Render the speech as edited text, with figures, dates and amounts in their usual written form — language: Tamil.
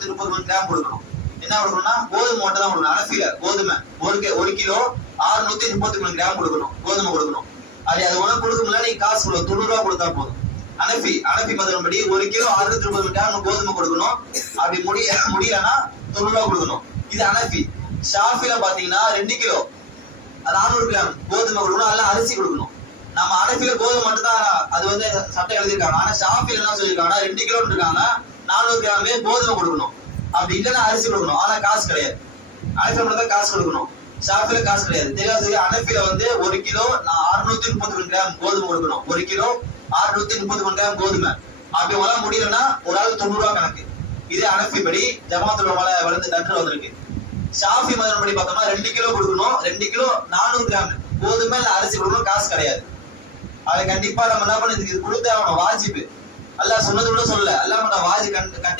633 கிராம் கொடுக்கணும். என்ன கொடுக்கணும்னா கோதுமை மட்டும் தான் கொடுக்கணும். அனஃபில கோதுமை 1 கிலோ 633 கிராம் கொடுக்கணும். கோதுமை கொடுக்கணும். அது உனக்கு கொடுக்க முடியல, நீ காசு கொடு, 90 ரூபா கொடுத்தா போதும். அனஃபி மதன்படி 1 கிலோ 633 கிராம் கோதுமை கொடுக்கணும். அப்படி முடியலன்னா 90 ரூபா கொடுக்கணும். இது அனஃபி. ஷாஃபில பாத்தீங்கன்னா 2 கிலோ 400 கிராம் கோதுமை கொடுக்கணும், அல்ல அரிசி கொடுக்கணும். நம்ம அனஃபில கோதுமை மட்டும் தான் அது வந்து சட்டம் எழுதியிருக்காங்க. ஆனா ஷாஃபில என்ன சொல்லியிருக்காங்கன்னா 2 கிலோ இருக்காங்க, 400 கிராமே கோதுமை கொடுக்கணும். அப்படி இல்லைன்னா அரிசி கொடுக்கணும். ஆனா காசு கிடையாது. அனஃபில மட்டும் தான் காசு கொடுக்கணும், ஷாஃபில காசு கிடையாது. தெரியாது. அனஃபில வந்து 1 கிலோ 633 கிராம் கோதுமை கொடுக்கணும். 1 கிலோ 633 கிராம் கோதுமை. அப்படி உங்களால முடியலன்னா ஒரு ஆள் 90 ரூபா கணக்கு. இது அனஃபி படி ஜமாத்துல் உலமா வளர்ந்து தட்டு வந்திருக்கு. ஷாஃபி மதன்படி பார்த்தோம்னா 2 கிலோ கொடுக்கணும். 2 கிலோ 400 கிராம் கோதுமை இல்ல அரிசி கொடுக்கணும், காசு கிடையாது. அதை கண்டிப்பா நம்ம என்ன பண்ணி கொடுத்தே ஆகணும், வாஜிபு. அல்லாஹ் சொன்னது கூட சொல்லல, அல்லாஹ் வாஜி கட்டே